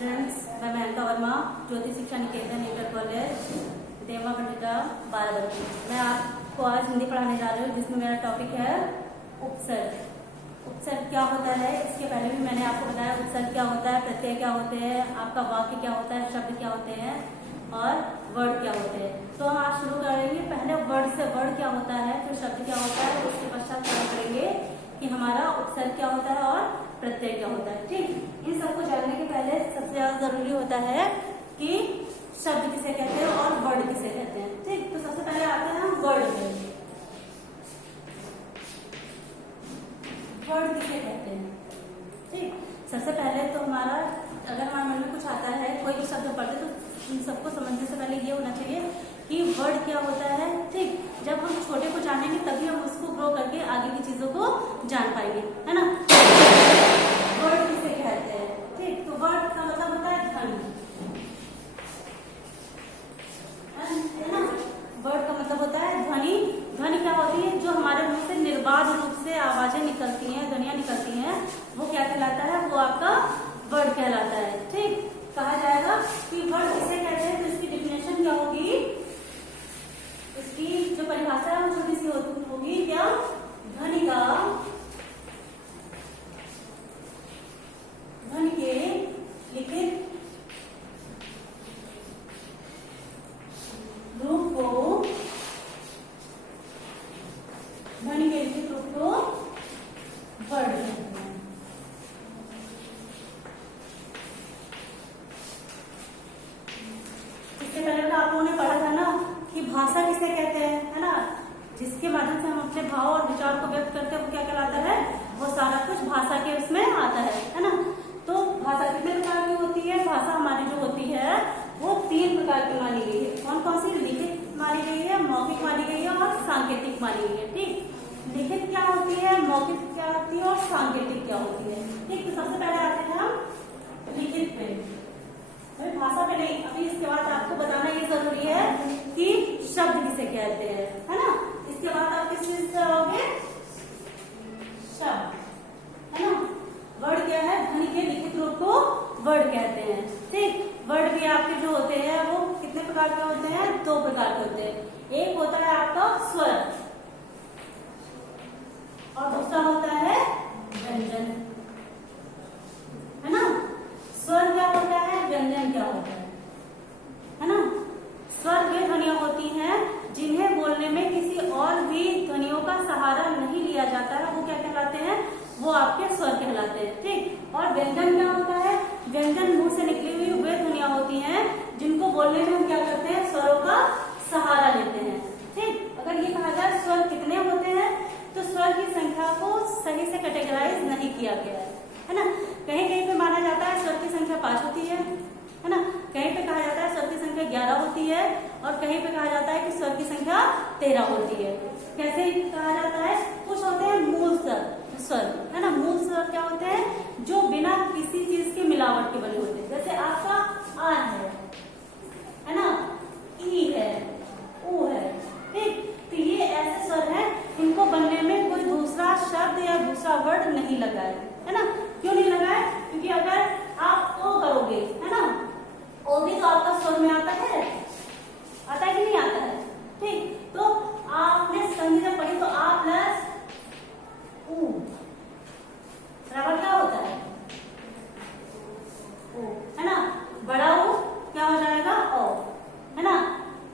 Students, मैं मेनका वर्मा, ज्योति शिक्षा निकेतन inter college देवा भटिंडा बाराबंकी। मैं आपको आज हिंदी पढ़ाने जा रही हूँ, जिसमें मेरा टॉपिक है उपसर्ग। उपसर्ग क्या होता है, इसके पहले भी मैंने आपको बताया उपसर्ग क्या होता है, प्रत्यय क्या होते हैं, आपका वाक्य क्या होता है, शब्द क्या होते हैं और वर्ड क्या होते हैं। तो हम आज शुरू करेंगे पहले वर्ड से। वर्ड क्या होता है, फिर शब्द क्या होता है, उसके पश्चात क्या करेंगे कि हमारा उपसर्ग क्या होता है और प्रत्यय क्या होता है। ठीक, इन सबको जानने के पहले सबसे ज्यादा जरूरी होता है कि शब्द किसे कहते हैं और वर्ड किसे कहते हैं। ठीक, तो सबसे पहले आते हैं हम वर्ड में। वर्ड किसे कहते हैं? ठीक, सबसे पहले तो हमारा अगर हमारे मन में कुछ आता है, कोई भी शब्द पढ़ते, तो इन सबको समझने से पहले ये होना चाहिए कि वर्ड क्या होता है। ठीक, जब हम छोटे को जानेंगे तभी हम उसको ग्रो करके आगे की चीजों को जान पाएंगे, है ना। वर्ड किसे कहते हैं? ठीक, तो वर्ड का मतलब होता है ध्वनि, है ना। वर्ड का मतलब होता है ध्वनि। ध्वनि क्या होती है? जो हमारे मुंह से निर्बाध रूप से आवाजें निकलती हैं, ध्वनियां निकलती हैं, वो क्या कहलाता है? वो आपका वर्ड कहलाता है। ठीक, कहा जाएगा कि वर्ड किसे कहते हैं, तो इसकी डिफिनेशन क्या होगी, इसकी जो परिभाषा है वो छोटी सी होगी। क्या? ध्वनि का, ध्वनि के लिखित रूप को, ध्वनि के लिखित रूप को वर्ड कहते हैं। इससे पहले तो आप लोगों ने पढ़ा था ना कि भाषा किसे कहते हैं, है ना। जिसके माध्यम से हम अपने भाव और विचार को व्यक्त करते हैं वो क्या कहलाता है? वो सारा कुछ भाषा के उसमें आता है ना। तो भाषा कितने प्रकार की होती है? भाषा हमारी जो होती है वो 3 प्रकार की मानी गई है। कौन कौन सी? लिखित मानी गई है, मौखिक मानी गई है और सांकेतिक मानी गई है। ठीक, लिखित क्या होती है, मौखिक क्या होती है और सांकेतिक क्या होती है। ठीक, तो सबसे पहले आते हैं हम लिखित पे। भाषा पे नहीं, अभी इसके बाद आपको बताना ये जरूरी है कि शब्द किसे कहते हैं, है ना। इसके बाद आप किस चीज से आओगे? शब्द, है ना। वर्ड क्या है? ध्वनि के लिखित रूप को वर्ड कहते हैं। ठीक, वर्ड भी आपके जो होते हैं वो कितने प्रकार के होते हैं? 2 प्रकार के होते हैं। एक होता है आपका स्वर और दूसरा होता है व्यंजन, है ना। स्वर क्या होता है, व्यंजन क्या होता है ना। स्वर वे ध्वनियां होती हैं जिन्हें बोलने में किसी और भी ध्वनियों का सहारा नहीं लिया जाता है, वो क्या कहलाते हैं? वो आपके स्वर कहलाते हैं। ठीक, और व्यंजन क्या होता है? व्यंजन मुंह से निकली हुई वे ध्वनियां होती हैं जिनको बोलने में हम क्या करते हैं? स्वरों का सहारा लेते हैं। ठीक, अगर ये कहा जाए स्वर कितने होते हैं, तो स्वर की संख्या को सही से कैटेगराइज नहीं किया गया है ना। कहीं कहीं पे माना जाता है स्वर की संख्या 5 होती है ना। कहीं पे कहा जाता है स्वर की संख्या 11 होती है और कहीं पे कहा जाता है कि स्वर की संख्या 13 होती है। कैसे कहा जाता है? कुछ होते हैं मूल स्वर, है ना। मूल स्वर क्या होते हैं? जो बिना किसी चीज के मिलावट के बने होते हैं। जैसे आपका आ है ना, ई है, ऊ है। ठीक, तो ये ऐसे स्वर हैं इनको बनने में कोई दूसरा शब्द या दूसरा वर्ड नहीं लगा है ना। क्यों नहीं लगा है? क्योंकि अगर आप ओ करोगे, है ना, ओ भी तो आपका स्वर में आता है कि नहीं आता है। ठीक, तो आपने संधि जब पढ़ी तो आ प्लस ऊ बराबर क्या होता है? ओ, है ना। बड़ा ऊ क्या हो जाएगा? ओ, है ना।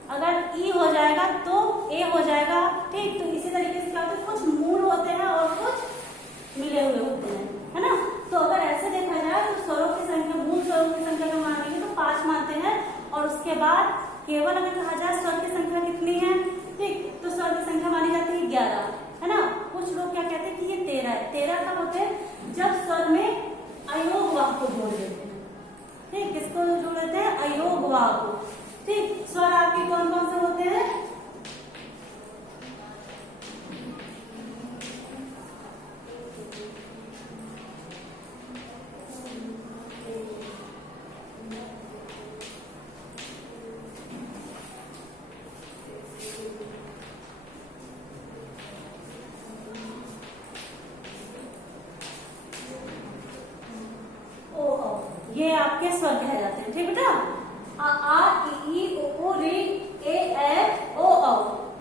अगर ई हो जाएगा तो ए हो जाएगा। ठीक, तो इसी तरीके से क्या होता है? कुछ मूल होते हैं और कुछ मिले हुए होते हैं, है ना। तो अगर ऐसे देखा जाए तो स्वरों की संख्या, मूल स्वरों की संख्या को मानेंगे तो 5 मानते हैं और उसके बाद केवल अगर कहा जाए स्वर की संख्या कितनी है, ठीक, तो स्वर की संख्या मानी जाती है 11, है ना। कुछ लोग क्या कहते हैं कि ये 13 है। 13 कब होते हैं? जब स्वर में अयोग वाक् को जोड़ देते हैं। ठीक, किसको जोड़ देते हैं? अयोग वाक् को। ठीक, स्वर आपके कौन कौन से होते हैं? ये आपके स्वर कह जाते हैं। ठीक बेटा, आ ई उ री ए ओ औ।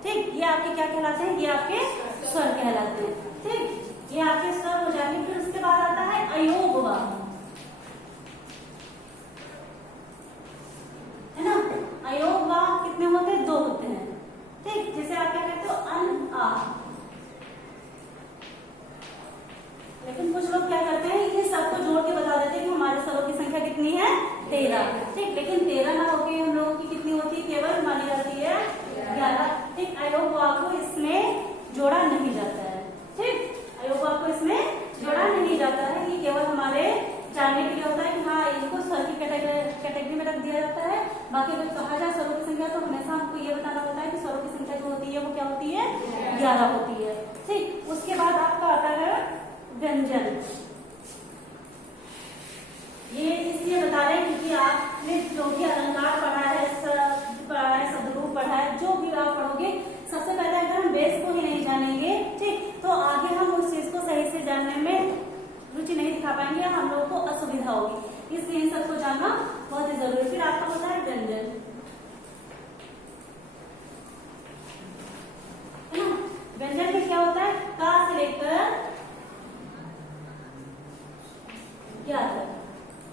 ठीक, ये आपके क्या कहलाते हैं? ये आपके स्वर कहलाते हैं। ठीक, ये आपके स्वर हो जाएंगे। फिर उसके बाद आता है अयोग वाह, है ना। अयोग वाह कितने होते हैं? 2 होते हैं। ठीक, जैसे आप क्या कहते हो? अन आ। लेकिन कुछ लोग क्या करते हैं, ये सबको जोड़ के बता देते हैं कि हमारे स्वरों की संख्या कितनी है? 13। ठीक, लेकिन 13 ना होके हम लोगों की कितनी होती है? केवल मानी जाती है 11। ठीक, अयोग वाह को इसमें जोड़ा नहीं जाता है। ठीक, अयोग वाह को इसमें जोड़ा नहीं जाता है। ये केवल हमारे जानने के लिए होता है कि हाँ, इनको स्वर की कैटेगरी में रख दिया जाता है। बाकी अगर कहा जाए स्वरों की संख्या, तो हमेशा हमको ये बताना होता है कि स्वरों की संख्या जो होती है वो क्या होती है? 11 होती है। ठीक, उसके बाद आपका आता है व्यंजन। ये इसलिए बता रहे हैं क्योंकि आपने जो भी अलंकार पढ़ा है, शब्दरूप पढ़ा है, जो भी आप पढ़ोगे, सबसे पहले अगर हम बेस को ही नहीं जानेंगे, ठीक, तो आगे हम उस चीज को सही से जानने में रुचि नहीं दिखा पाएंगे, हम लोगों को असुविधा होगी। इसलिए इन सबको जानना बहुत ही जरूरी है। फिर आपका होता है व्यंजन, है ना। व्यंजन में क्या होता है? का से लेकर ज्ञा तक,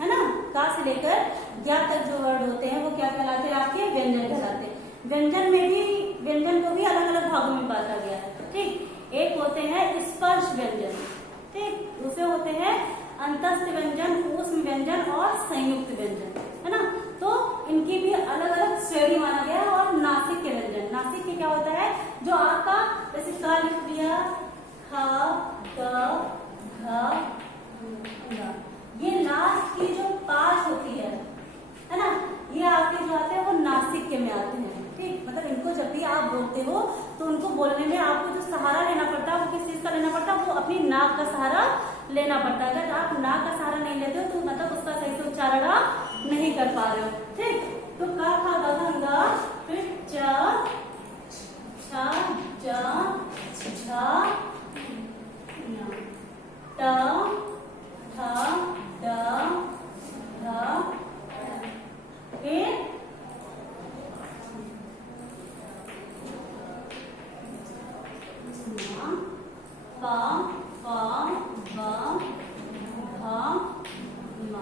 है ना। का से लेकर ज्ञा तक जो वर्ड होते हैं वो क्या कहलाते हैं? आपके व्यंजन कहलाते हैं। व्यंजन में भी, व्यंजन को भी अलग अलग भागों में बांटा गया है। ठीक, एक होते हैं स्पर्श व्यंजन, ठीक, दूसरे होते हैं अंतस्थ व्यंजन, ऊष्म व्यंजन और संयुक्त व्यंजन, है ना। तो इनकी भी अलग अलग श्रेणी माना गया है। और नासिक के व्यंजन, नासिक के क्या होता है? जो आपका जैसे का लिख दिया, खा, ग, घ, ङ, ये लास्ट की जो 5 होती है ना, ये आपके जो आते हैं वो नासिक के में आते हैं। ठीक, मतलब इनको जब भी आप बोलते हो तो उनको बोलने में आपको जो सहारा लेना पड़ता है वो किस चीज का लेना पड़ता है? वो अपनी नाक का सहारा लेना पड़ता है। अगर आप नाक का सहारा नहीं लेते हो तो मतलब उसका सही से उच्चारण आप नहीं कर पा रहे हो। ठीक, तो का, खा, ग, घ, ङ, फिर च, छ, ज, झ, ञ, ट, ठ, ड, ढ, फिर प, फ, ब, भ, म।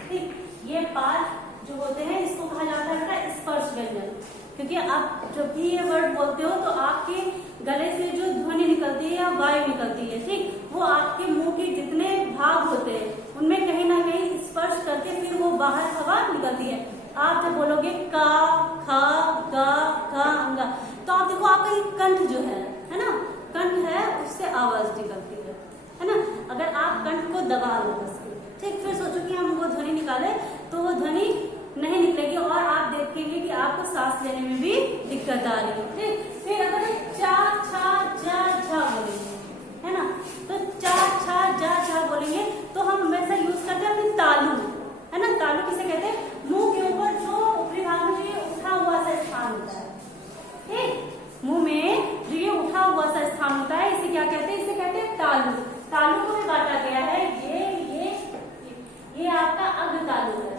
ठीक, ये 5 जो होते हैं इसको कहा जाता है स्पर्श व्यंजन। क्योंकि आप जब भी ये वर्ड बोलते हो तो आपके गले से जो ध्वनि निकलती है या वायु निकलती है, ठीक, वो आपके मुंह के जितने भाग होते हैं उनमें कहीं ना कहीं स्पर्श करके फिर वो बाहर हवा निकलती है। आप जब बोलोगे का, ख, ग, घ, ङ, तो आप देखो आपका ये कंठ जो है ना, कंठ है, उससे आवाज निकलती है ना। अगर आप कंठ को दबा लो बस, ठीक, फिर सोचो कि हम वो ध्वनि निकाले तो वो ध्वनि नहीं निकलेगी और आप देखेंगे कि आपको सांस लेने में भी दिक्कत आ रही है। ठीक, फिर अगर चा, छा, जा, झा बोलेंगे, है ना, तो चा, छा, जा, झा बोलेंगे तो हम हमेशा यूज करते हैं अपनी तालू, है ना। तालू किसे कहते हैं? मुंह के ऊपर जो ऊपरी भाग में जो उठा हुआ सा स्थान होता है, ठीक, मुंह में जो ये उठा हुआ सा स्थान होता है, इसे क्या कहते हैं? इसे कहते हैं तालु। तालु को भी बांटा गया है, ये आपका अग्र तालु है।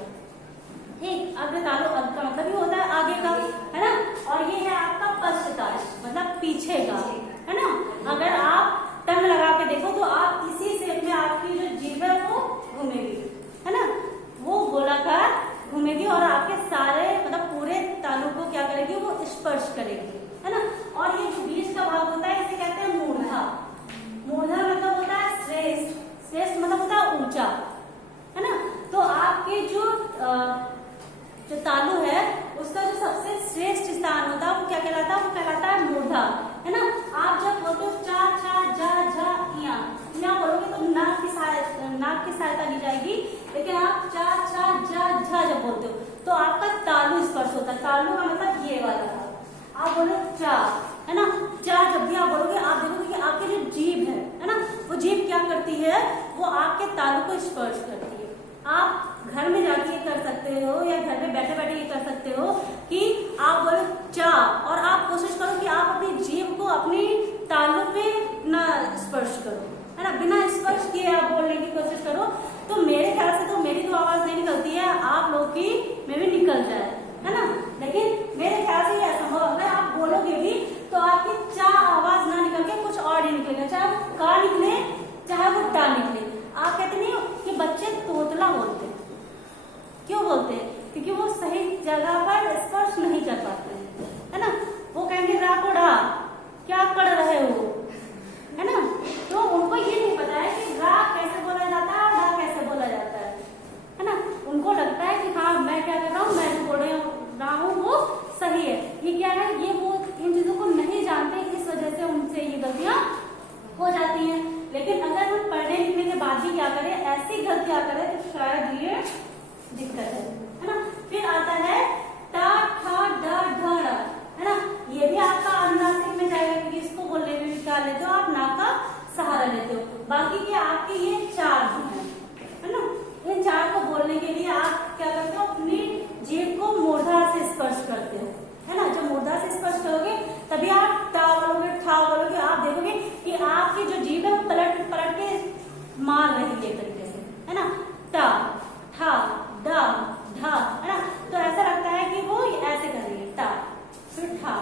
ठीक, अग्र तालु, अग्र का मतलब ही होता है आगे का, है ना। और ये है आपका पश्च तालु, मतलब पीछे का, है ना। अगर आप टंग लगा के देखो तो आप इसी शेप में आपकी जो जीभ है वो घूमेगी, है ना, वो गोलाकार घूमेगी और आपके सारे मतलब पूरे तालु को क्या करेगी? वो स्पर्श करेगी, है ना। और ये जो बीच का भाग होता है इसे कहते हैं मूर्धा। मूर्धा मतलब होता है श्रेष्ठ, श्रेष्ठ मतलब होता है ऊंचा, है ना। तो आपके जो तालु है उसका जो सबसे श्रेष्ठ स्थान होता है वो क्या कहलाता है? वो कहलाता है मूर्धा, है ना। आप जब बोलते हो चा, छा, जा, झा, या बोलोगे तो नाक की सहायता ली जाएगी, लेकिन आप चा, छा, जा, झा जब बोलते हो तो आपका तालु स्पर्श होता है। तालु का मतलब ये वाला था। आप बोलो चा, है ना, चा जब भी आप बोलोगे आप देखोगे कि आपकी जो जीभ है ना, वो जीभ क्या करती है? वो आपके तालु को स्पर्श करती है। आप घर में जाके ये कर सकते हो या घर में बैठे बैठे ये कर सकते हो कि आप बोलो चा और आप कोशिश करो कि आप अपनी जीभ को अपनी तालु पे ना स्पर्श करो, है ना। बिना स्पर्श किए आप बोलने की कोशिश करो तो मेरे ख्याल से तो मेरी तो आवाज नहीं निकलती है, आपकी चा आवाज ना निकल के कुछ और ही निकलेगा, चाहे वो का निकले चाहे वो टा निकले। आप कहते नहीं हो कि बच्चे तोतला बोलते हैं, क्यों बोलते हैं? क्योंकि वो सही जगह पर स्पर्श नहीं कर पाते हैं, है ना। वो कहेंगे रा को ढा, क्या कर रहे हो, है ना। तो उनको ये नहीं पता है कि रा कैसे बोला जाता है और ढा कैसे बोला जाता है ना। उनको लगता है कि हाँ मैं क्या कर रहा हूँ, मैं जो बोल रहा हूँ वो सही है। ये क्या है, ये वो इन चीजों को नहीं जानते, इस वजह से उनसे ये गलतियां हो जाती हैं। लेकिन अगर हम पढ़ने लिखने के बाद भी क्या करें, ऐसी गलतियां करें तो शायद ये दिक्कत है ना। फिर आता है टा ठा डा ढा ड़ा, है ना। ये भी आपका अनुनासिक में जाएगा क्योंकि इसको बोलने में भी क्या लेते हो आप, नाक का सहारा लेते हो। बाकी के आपके ये चार हैं, है ना। इन चार को बोलने के लिए आप क्या करते हो, अपनी जीभ को मूर्धा से स्पर्श करते हो, है ना। जब मूर्धा से स्पर्श करोगे तभी आप टा बोलोगे, ठा बोलोगे। आप देखोगे कि आपकी जो जीभ है वो पलट पलट के मार रही है एक तरीके से, है ना। टा ठा डा ढा, है ना। तो ऐसा लगता है कि वो ऐसे कर रही है, टा फिर ठा,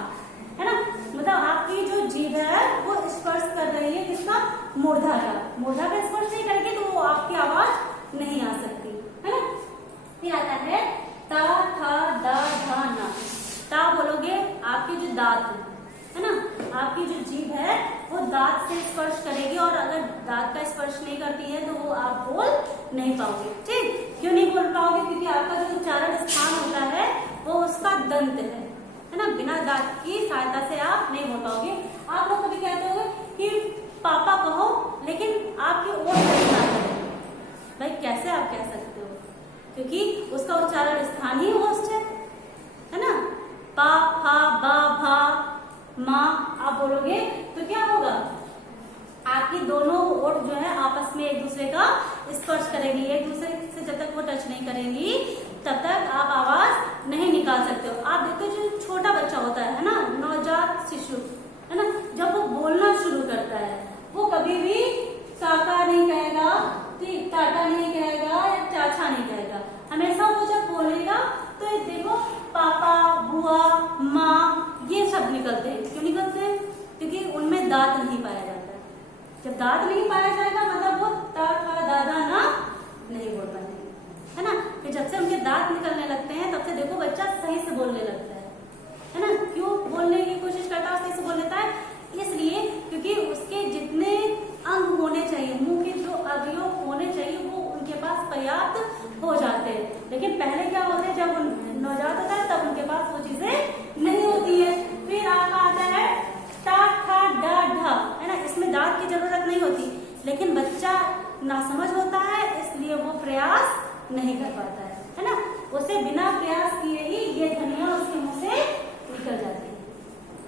है ना। मतलब आपकी जो जीभ है वो स्पर्श कर रही है किसका, मूर्धा का। मूर्धा का स्पर्श नहीं करेगी तो वो आपकी आवाज नहीं आ सकती, है ना। फिर आता है ता था दा धा ना। ता बोलोगे आपके जो दांत है ना, आपकी जो जीभ है वो दांत से स्पर्श करेगी, और अगर दांत का स्पर्श नहीं करती है तो वो आप बोल नहीं पाओगे। ठीक, क्यों नहीं बोल पाओगे? क्योंकि आपका जो उच्चारण स्थान होता है वो उसका दंत है ना। बिना दांत की सहायता से आप नहीं बोल पाओगे। आप लोग कभी कहते होंगे कि पापा कहो, लेकिन आपकी ओठ नहीं आ रही। भाई कैसे आप कह सकते हो? क्योंकि उसका उच्चारण स्थान ही होस्ट है ना। पा फा बा भा मा आप बोलोगे तो क्या होगा, आपकी दोनों ओठ जो है आपस में एक दूसरे का स्पर्श करेगी। एक दूसरे से जब तक वो टच नहीं करेंगी तब तक आप आवाज नहीं निकाल सकते हो। आप देखते हो जो छोटा बच्चा होता है ना, नवजात शिशु, है ना, जब वो बोलना शुरू करता है वो कभी भी काका नहीं कहेगा, ठीक, टाटा नहीं कहेगा या चाचा नहीं कहेगा। हमेशा वो जब बोलेगा तो देखो पापा, बुआ, माँ ये सब निकलते हैं। क्यों निकलते हैं? क्योंकि उनमें दांत नहीं पाया जाता है। जब दांत नहीं पाया जाएगा मतलब वो ता था दादा ना नहीं बोल पाएंगे, है ना। फिर जब से उनके दांत निकलने लगते हैं तब से देखो बच्चा सही से बोलने लगता है ना। क्यों बोलने की कोशिश करता है, सही से बोल लेता है? इसलिए क्योंकि उसके जितने अंग होने चाहिए, मुंह के जो अवयव होने चाहिए वो उनके पास पर्याप्त हो जाते हैं। लेकिन पहले क्या होते हैं, जब नवजात होता है तब उनके पास वो चीजें नहीं होती है। फिर आपका आता है टा ठा डा ढा, है ना। इसमें दांत की जरूरत नहीं होती, लेकिन बच्चा नासमझ होता है इसलिए वो प्रयास नहीं कर पाता है ना। उसे बिना प्रयास किए ही ये ध्वनियां उसके मुंह से निकल जाती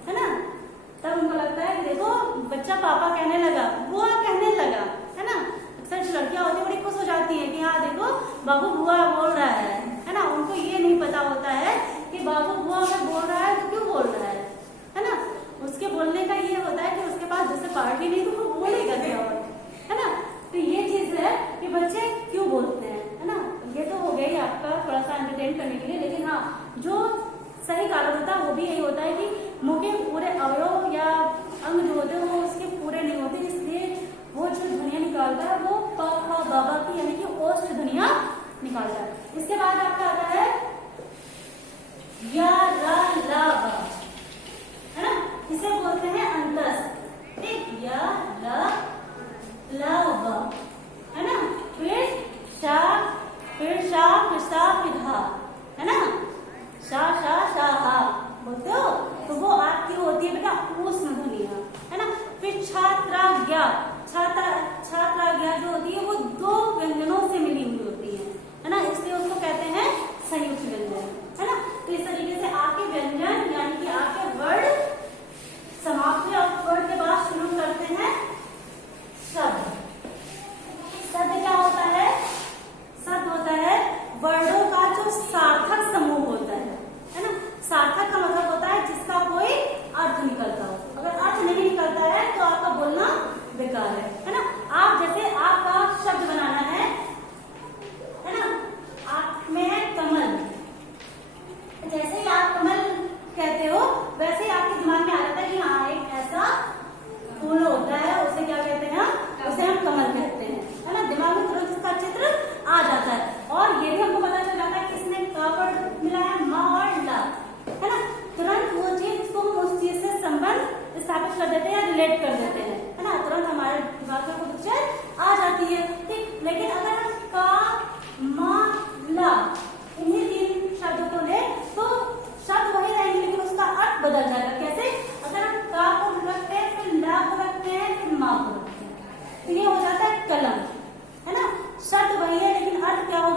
है ना। तब उनको लगता है कि देखो बच्चा पापा कहने लगा, बुआ कहने लगा, है ना। अक्सर जो लड़कियां होती है बड़ी खुश हो जाती है कि हाँ देखो बाबू बुआ बोल रहा है ना। उनको ये नहीं पता होता है कि बाबू बुआ अगर बोल रहा है तो क्यों बोल रहा है ना। उसके बोलने का ये होता है कि उसके पास जैसे पार्टी नहीं तो वो बोलेगा क्या, है ना। तो ये चीज है कि बच्चे क्यों बोलते हैं, है ना। ये तो हो गई आपका थोड़ा सा एंटरटेन करने के लिए, लेकिन हाँ जो सही कारण होता है वो भी यही होता है कि मुंह के पूरे अवयव या अंग जो होते हैं वो उसके पूरे नहीं होते, इसलिए वो जो ध्वनियां निकालता है वो प फ बाबा की यानी कि ओष्ठ ध्वनियां निकालता है। इसके बाद आपका आता है या रा ला बा, है ना। इसे बोलते हैं अंतस्थ। ठीक, या रा ला बा, है ना। फिर शा, फिर शा, फिर सा, फिर हा, है ना। शा शा शा हा बोलते हो तो वो आपकी होती है बेटा ऊष्म ध्वनियां, है ना। फिर छात्रा ज्ञा, छात्रा ज्ञा जो होती है वो दो व्यंजनों से मिली हुई होती है ना। इसलिए उसको कहते हैं संयुक्त व्यंजन, है ना। तो इस तरीके से आपके व्यंजन यानी कि आपके वर्ड समाप्त और वर्ड के बाद शुरू करते हैं शब्द। शब्द क्या होता है? शब्द होता है वर्डों का जो सार्थक समूह होता है ना। सार्थक का मतलब होता है जिसका कोई अर्थ निकलता हो। अगर अर्थ नहीं निकलता है तो आपका बोलना बेकार है ना। आप जैसे आपका शब्द बनाना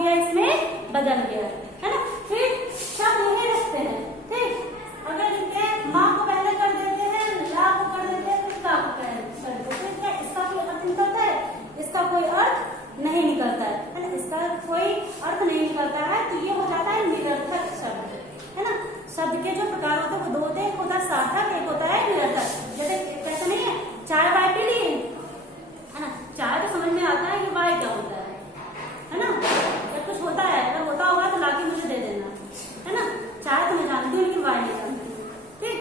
गया, इसमें बदल गया, है ना। फिर शब्द यही रखते हैं, ठीक। अगर लिखते हैं माँ को पहले कर देते हैं, ला को कर देते हैं, फिर का को पहले कर देते हैं, क्या इसका कोई अर्थ निकलता है? इसका कोई अर्थ नहीं निकलता है ना, इसका कोई अर्थ नहीं निकलता है। तो ये हो जाता है निरर्थक शब्द, है ना। शब्द के जो प्रकार होते हैं वो दो होते हैं, एक होता है सार्थक, एक होता है निरर्थक। जैसे कैसे नहीं है, चाय वाय पी ली, है ना, चाय तो समझ में आता है कि वाय क्या होता है ना। जब कुछ होता है, अगर होता होगा तो लाके मुझे दे देना, है ना। चाय तो मैं जानती हूँ लेकिन वाय नहीं जानती, ठीक।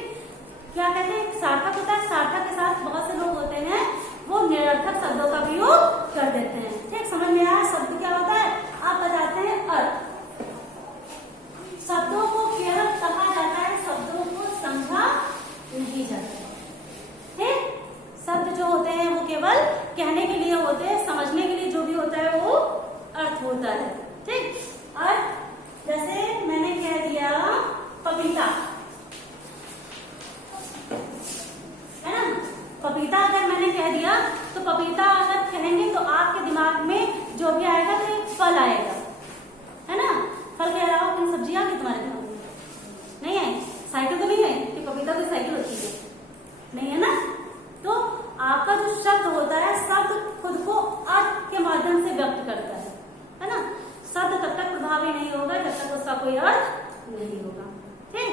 क्या कहते हैं, सार्थक होता है, सार्थक के साथ बहुत से लोग होते हैं वो निरर्थक शब्दों का प्रयोग कर देते हैं, ठीक। समझ में आया शब्द क्या होता है? आप बताते हैं अर्थ। शब्दों को केवल कहा जाता है, शब्दों को समझा नहीं जाता, ठीक। शब्द जो होते हैं वो केवल कहने के लिए होते हैं, समझने के लिए जो भी होता है वो अर्थ होता है, ठीक। अर्थ जैसे मैंने कह दिया पपीता, है ना। पपीता अगर मैंने कह दिया तो पपीता अगर कहेंगे तो आपके दिमाग में जो भी आएगा तो एक फल आएगा, है ना। फल के अलावा कोई सब्जी आ गई तुम्हारे दिमाग में? नहीं है। साइकिल तो नहीं है कि पपीता की साइकिल होती है, नहीं है ना। तो आपका जो शब्द होता है, शब्द खुद को अर्थ के माध्यम से व्यक्त करता है ना। शब्द तब तक प्रभावी नहीं होगा जब तक उसका कोई अर्थ नहीं होगा, ठीक।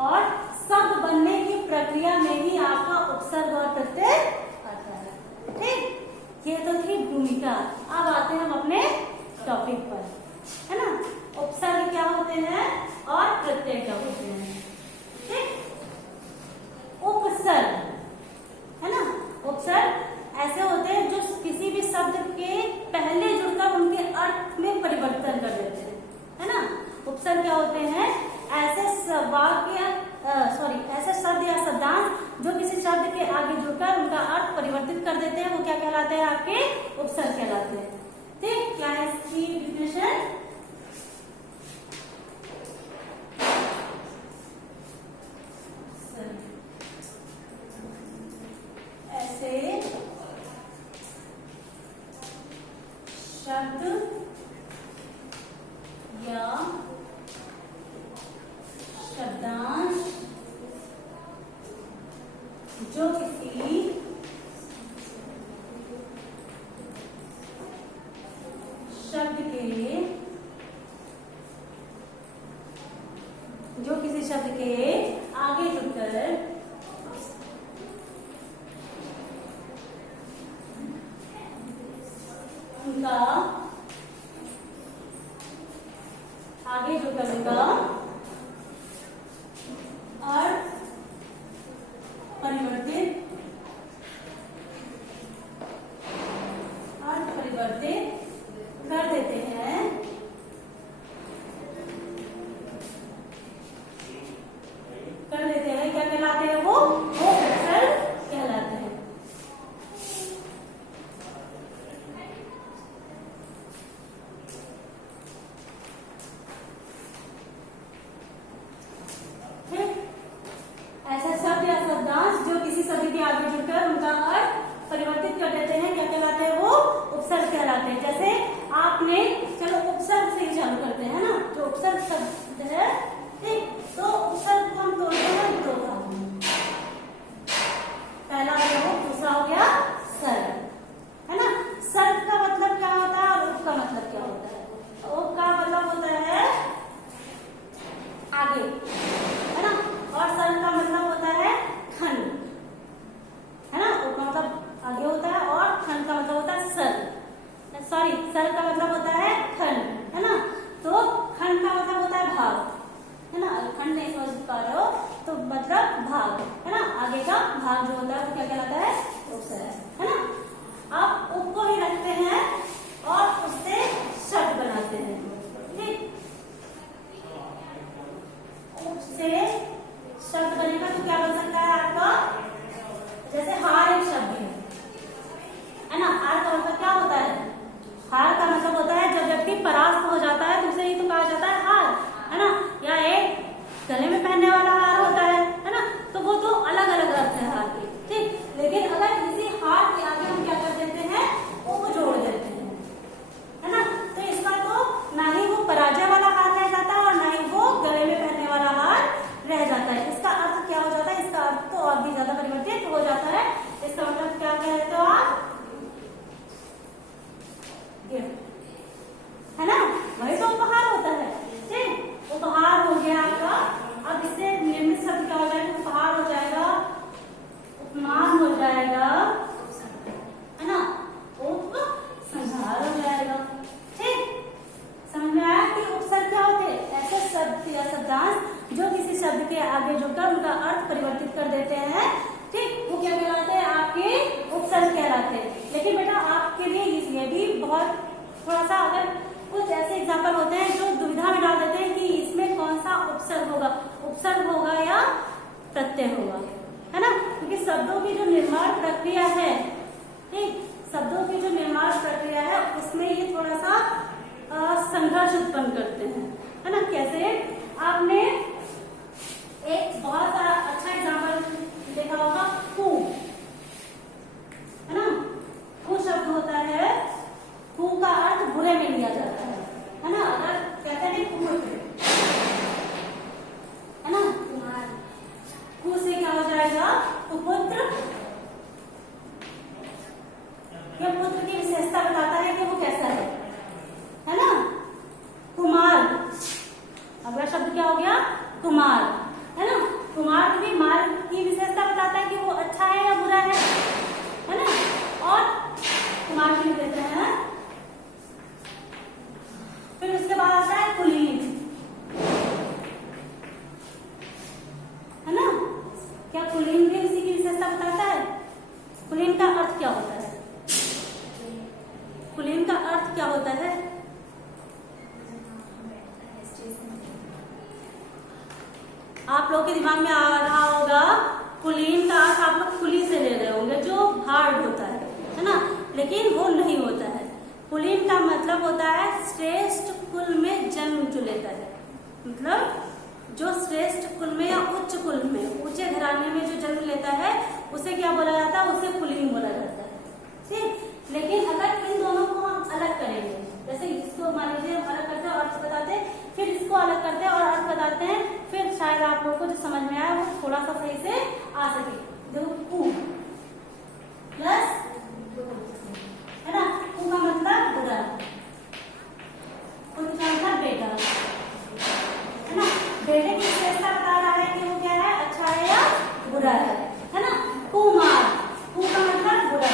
और शब्द बनने की प्रक्रिया में ही आपका उपसर्ग और प्रत्यय आता है, ठीक। ये तो थी भूमिका। अब आते हैं हम अपने टॉपिक पर, है ना। उपसर्ग क्या होते हैं और प्रत्यय क्या होते हैं, ठीक। उपसर्ग, है ना। उपसर्ग ऐसे होते हैं जो किसी भी शब्द के पहले जुड़कर उनके अर्थ में परिवर्तन कर देते हैं, है ना। उपसर्ग क्या होते हैं? ऐसे वाक्य ऐसे शब्द या शब्दांश जो किसी शब्द के आगे जुड़कर उनका अर्थ परिवर्तित कर देते हैं, वो क्या कहलाते हैं? आपके उपसर्ग कहलाते हैं, ठीक। क्या है इसकी डिफिनेशन? ऐसे शब्द या शब्दांश जो किसी शब्द के आगे जुड़कर उनका अर्थ परिवर्तित कर देते हैं, क्या कहलाते हैं? वो उपसर्ग कहलाते हैं। ऐसा शब्द या शब्दांश जो किसी शब्द के आगे जुड़कर उनका अर्थ परिवर्तित कर देते हैं, क्या कहलाते हैं? वो उपसर्ग कहलाते हैं। जैसे आपने, चलो उपसर्ग से ही चालू करते हैं ना, जो उपसर्ग शब्द है, ठीक। तो उपसर्ग को हम तोड़ते हैं दो भागों में, पहला हो गया वो, दूसरा हो गया सर्ग, है ना। सर्ग का मतलब क्या होता है और उप का मतलब क्या होता है? उप का मतलब होता है आगे, है ना, और सर्ग का मतलब होता है खंड, है ना। उप का मतलब आगे होता है और खंड का मतलब होता है सर्ग, सॉरी, सर्ग का मतलब होता है खंड, है ना। तो खंड का मतलब होता है जाएगा, है ना, उपसंहार हो जाएगा। ठीक, समझ में आया कि उपसर्ग क्या होते हैं? ऐसे शब्द या शब्दांश जो किसी शब्द के आगे जुड़कर उनका अर्थ परिवर्तित कर देते हैं। ठीक, वो क्या कहलाते हैं? आपके उपसर्ग कहलाते हैं। लेकिन बेटा आपके लिए ये भी बहुत थोड़ा सा, अगर कुछ ऐसे एग्जाम्पल होते हैं जो दुविधा में डाल देते हैं कि इसमें कौन सा उपसर्ग होगा, उपसर्ग होगा या प्रत्यय होगा, है ना, क्योंकि शब्दों की जो निर्माण प्रक्रिया है, ठीक, शब्दों की जो निर्माण प्रक्रिया है उसमें ये थोड़ा सा संघर्ष उत्पन्न करते हैं, है ना। कैसे? आपने एक बहुत अच्छा एग्जाम्पल देखा होगा, कू, है ना। कू शब्द होता है, कू का अर्थ बुरे में लिया जाता है ना। अगर कहते हैं कुपुत्र, है ना, कू से क्या हो जाएगा? कुपुत्र। यह पुत्र की विशेषता बताता है कि वो कैसा है ना। कुमार, अगला शब्द क्या हो गया? कुमार, है ना। कुमार भी मार की विशेषता बताता है कि वो अच्छा है या बुरा है ना। और कुमार की देते हैं। फिर उसके बाद आता है कुलीन, है ना। क्या कुलीन भी उसी की विशेषता बताता है? कुलीन का अर्थ क्या होता है? कुलीन का अर्थ क्या होता है? आप लोगों के दिमाग में आ रहा होगा, कुलीन का अर्थ आप लोग कुली से ले रहे होंगे, जो हार्ड होता है ना, लेकिन वो नहीं होता है। कुलीन का मतलब होता है श्रेष्ठ कुल में जन्म जो लेता है, मतलब जो श्रेष्ठ कुल में या उच्च कुल में, ऊंचे घराने में जो जन्म लेता है उसे क्या बोला जाता है? उसे कुलीन बोला जाता है। ठीक, लेकिन अगर इन दोनों को हम अलग करेंगे, जैसे इसको मान लीजिए हम अलग करते हैं और अर्थ बताते हैं, फिर इसको अलग करते हैं और अर्थ बताते हैं, फिर शायद आप लोगों को जो समझ में आया वो थोड़ा सा सही से आ सके। देखो, कू प्लस, है ना, कू का मतलब बुरा, कू का मतलब बेटा, है ना। बेटे की विशेषता बता रहा है कि वो क्या है? अच्छा है या बुरा है ना। कुमार, कू का मतलब बुरा,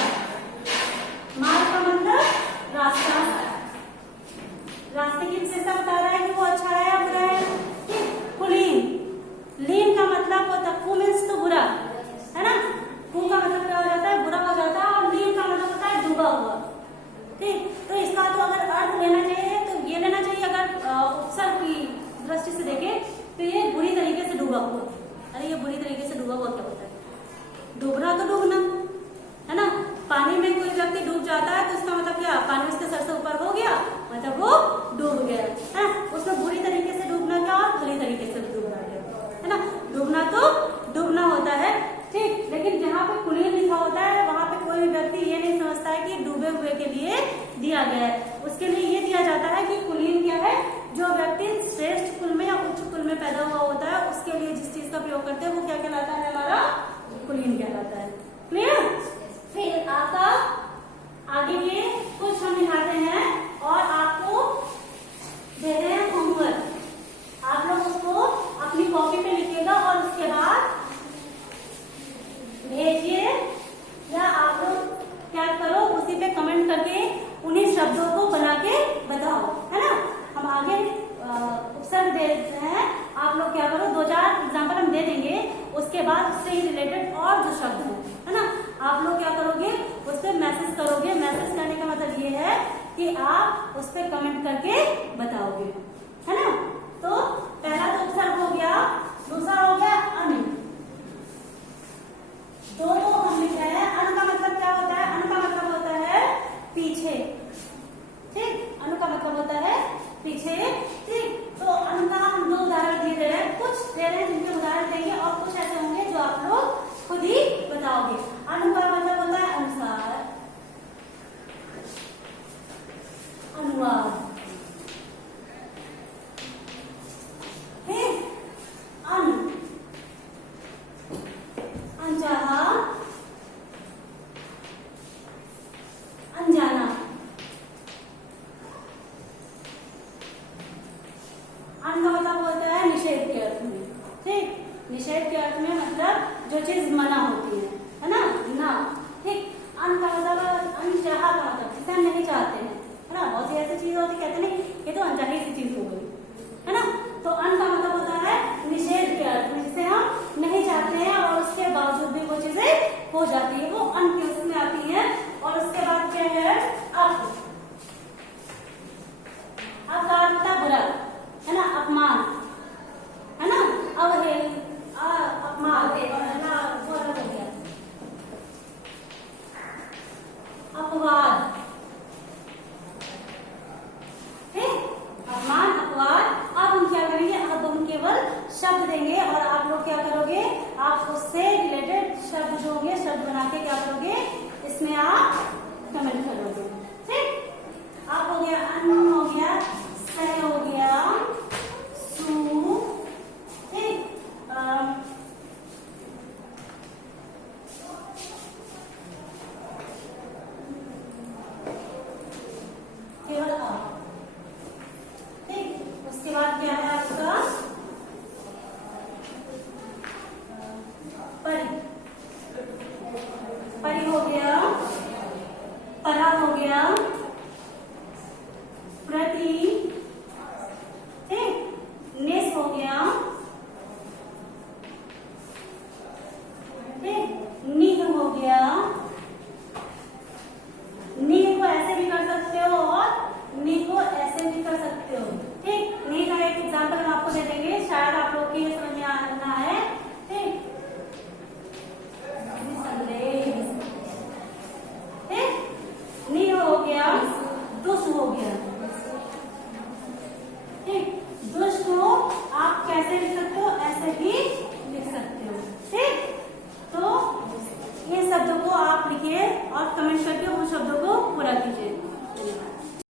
मार का मतलब रास्ता, रास्ते की विशेषता बता रहा है कि वो अच्छा है या बुरा है। ठीक, कुलीन, लीन का मतलब होता है, कू मीन्स तो बुरा, है ना। कू का मतलब क्या हो जाता है? बुरा हो जाता है। और लीन का मतलब होता है डूबा हुआ। ठीक, तो इसका तो अगर अर्थ लेना चाहिए तो ये लेना चाहिए, अगर उपसर्ग की दृष्टि से देखें तो ये बुरी तरीके से डूबा हुआ। अरे ये बुरी तरीके से डूबा हुआ क्या होता है? डूबना तो डूबना, है ना। पानी में कोई व्यक्ति डूब जाता है तो इसका मतलब क्या? पानी उसके सर से ऊपर हो गया, मतलब वो डूब गया है। उसमें बुरी तरीके से डूबना क्या और भली तरीके से डूबना क्या, है ना। डूबना तो डूबना होता है। ठीक, लेकिन जहाँ पे कुलीन लिखा होता है वहां पे कोई भी व्यक्ति ये नहीं समझता है कि डूबे हुए के लिए दिया गया है। उसके लिए ये दिया जाता है कि कुलीन क्या है? जो व्यक्ति श्रेष्ठ कुल में या उच्च कुल में पैदा हुआ होता है उसके लिए जिस चीज का प्रयोग करते हैं वो क्या कहलाता है? हमारा कुलीन कहलाता है। क्लियर? फिर आपका आगे के कुछ हम दिखाते हैं और आपको दे रहे हैं होमवर्क। आप लोग उसको अपनी कॉपी पे लिखिएगा और उसके बाद भेजिए, या आप लोग क्या करो उसी पे कमेंट करके उन्हीं शब्दों को बना के बताओ, है ना। हम आगे उपसर्ग दे देते हैं, आप लोग क्या करो 2-4 एग्जाम्पल हम दे देंगे, उसके बाद उससे ही रिलेटेड और जो शब्द है ना, आप लोग क्या करोगे उस पर मैसेज करोगे। मैसेज करने का मतलब ये है कि आप उस पर कमेंट करके बताओगे, है ना। तो पहला तो उपसर्ग हो गया, दूसरा हो गया अन। दो हम लिख रहे हैं। अन का मतलब क्या होता है? अन का मतलब होता है पीछे। ठीक, अन का मतलब होता है पीछे। ठीक, तो अन का हम 2 उदाहरण दे रहे हैं, कुछ दे रहे हैं जिनके उदाहरण देंगे और कुछ ऐसे होंगे जो आप लोग खुद ही बताओगे। अन का मतलब होता है अनुसार, अनुवाद। अन, अनचाहा, अनजाना। अन का मतलब होता है निषेध के अर्थ में। ठीक, निषेध के अर्थ में मतलब जो चीज मना होती है ना, ना चीज होती कहते नहीं ये तो अनचाही सी चीज हो गई, है ना। तो अन का मतलब होता है निषेध के अर्थ में, जिसे हम नहीं चाहते हैं और उसके बावजूद भी वो चीजें हो जाती है, वो अन के उसमें आती है। और उसके बाद क्या है अप, अकार्यता बुरा, है ना, अपमान, है ना, अपमान, है ना, वो अलग हो गया, अपवाद, अपमान, अपवाद। अब हम क्या करेंगे, अब हम केवल शब्द देंगे और आप लोग क्या करोगे, आप उससे रिलेटेड शब्द जो होंगे शब्द बना के क्या करोगे, इसमें आप कमेंट करोगे, ठीक। अब हो गया अन, हो गया सह, हो गया सु, ठीक। केवल अ, ठीक। उसके बाद क्या है आपका परि, परि हो गया, परा हो गया, प्रति, ठीक, नेस हो गया, ठीक, निह हो गया। निह को ऐसे भी कर सकते हो और निह को ऐसे भी कर सकते हो, ठीक। निह का एक एग्जाम्पल हम आपको दे देंगे, शायद आप लोग की समझ में आना है, ठीक। निह हो गया, दुष्ट हो गया, ठीक। दुष्ट को आप कैसे लिख सकते हो, ऐसे भी लिख सकते हो, ठीक। तो ये शब्दों को आप लिखिए और कमेंट करके उन शब्दों को पूरा कीजिए।